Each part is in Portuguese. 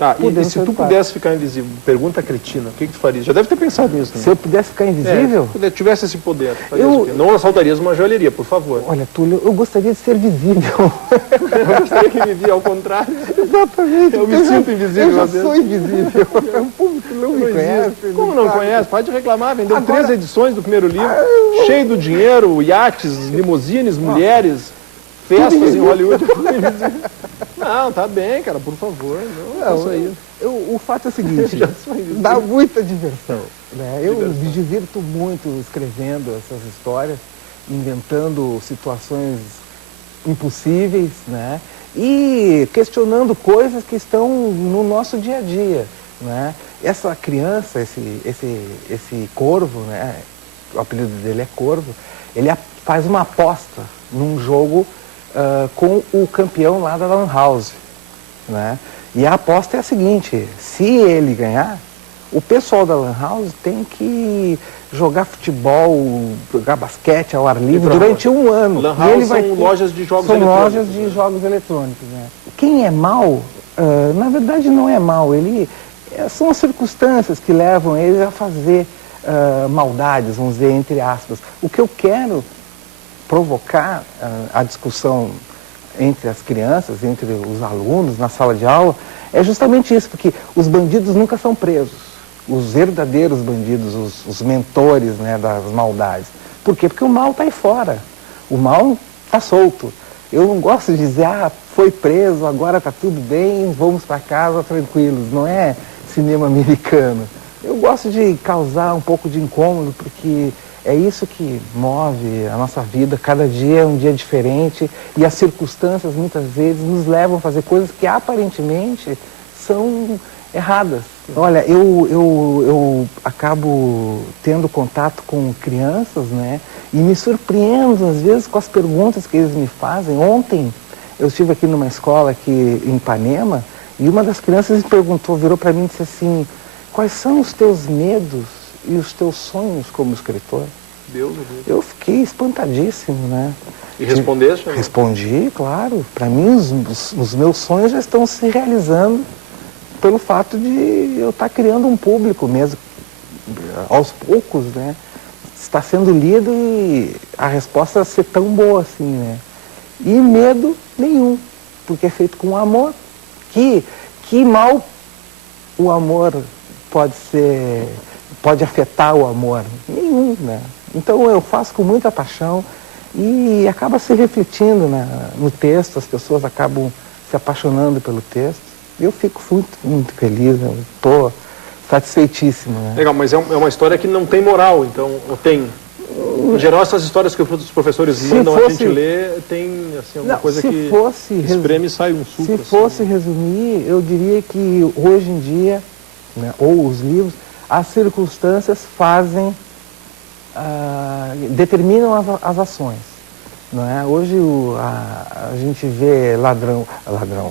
Tá, podendo e se ser tu educado. pudesse ficar invisível, pergunta cretina, o que tu faria? Já deve ter pensado nisso, né? Se eu pudesse ficar invisível? Se tivesse esse poder, tu farias o quê? Não assaltarias uma joalheria, por favor. Olha, Túlio, eu gostaria de ser visível. Eu gostaria que vivia ao contrário. Exatamente. Eu me sinto invisível. Eu já às vezes. sou invisível. O público não me conhece. Como não sabe. conhece? Pode reclamar, vendeu Agora- 3 edições do primeiro livro, cheio do dinheiro, iates, limusines, mulheres, festas em Hollywood. Não, tá bem, cara, por favor. Não faça isso. O fato é o seguinte, Já sou invisível. dá muita diversão. Né? Eu me divirto muito escrevendo essas histórias, inventando situações impossíveis, né? E questionando coisas que estão no nosso dia a dia. Né? Essa criança, esse corvo, né? O apelido dele é Corvo, ele faz uma aposta num jogo com o campeão lá da Lan House. Né? E a aposta é a seguinte, se ele ganhar, o pessoal da Lan House tem que jogar futebol, jogar basquete ao ar livre durante um ano. Lan E ele House vai são lojas de jogos são eletrônicos. lojas de jogos eletrônicos. Né? Quem é mau, na verdade não é mau, são as circunstâncias que levam ele a fazer maldades, vamos dizer, entre aspas. O que eu quero provocar a discussão entre as crianças, entre os alunos na sala de aula, é justamente isso, porque os bandidos nunca são presos, os verdadeiros bandidos, os mentores, né, das maldades. Por quê? Porque o mal está aí fora, o mal está solto. Eu não gosto de dizer, foi preso, agora está tudo bem, vamos para casa tranquilos, não é cinema americano. Eu gosto de causar um pouco de incômodo, porque é isso que move a nossa vida. Cada dia é um dia diferente e as circunstâncias muitas vezes nos levam a fazer coisas que aparentemente são erradas. Olha, eu acabo tendo contato com crianças, né? E me surpreendo às vezes com as perguntas que eles me fazem. Ontem eu estive aqui numa escola aqui em Ipanema e uma das crianças me perguntou, virou para mim e disse assim: quais são os teus medos e os teus sonhos como escritor? Deus. Eu fiquei espantadíssimo, né? E respondeste? Né? Respondi, claro. Para mim, os meus sonhos já estão se realizando pelo fato de eu estar criando um público mesmo, aos poucos, né? Está sendo lido e a resposta ser tão boa assim, né? E medo nenhum, porque é feito com amor. Que mal o amor pode afetar o amor? Nenhum, né? Então eu faço com muita paixão e acaba se refletindo no texto, as pessoas acabam se apaixonando pelo texto. Eu fico muito feliz, eu estou satisfeitíssimo. Né? Legal, mas é uma história que não tem moral, então, ou tem? Em geral, essas histórias que os professores mandam a gente ler, tem assim, alguma coisa que espreme e sai um suco. Se fosse resumir, eu diria que hoje em dia, né, ou os livros, as circunstâncias determinam as ações. Não é? Hoje a gente vê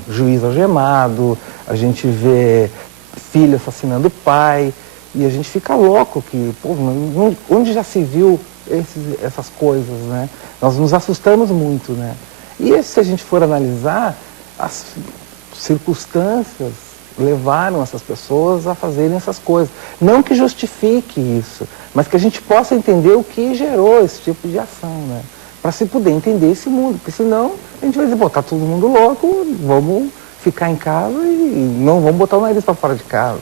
juiz algemado, a gente vê filho assassinando pai, e a gente fica louco que, pô, onde já se viu essas coisas, né? Nós nos assustamos muito, né? E se a gente for analisar, as circunstâncias levaram essas pessoas a fazerem essas coisas. Não que justifique isso, mas que a gente possa entender o que gerou esse tipo de ação, né? Para se poder entender esse mundo, porque senão a gente vai dizer, pô, tá todo mundo louco, vamos ficar em casa e não vamos botar o nariz para fora de casa.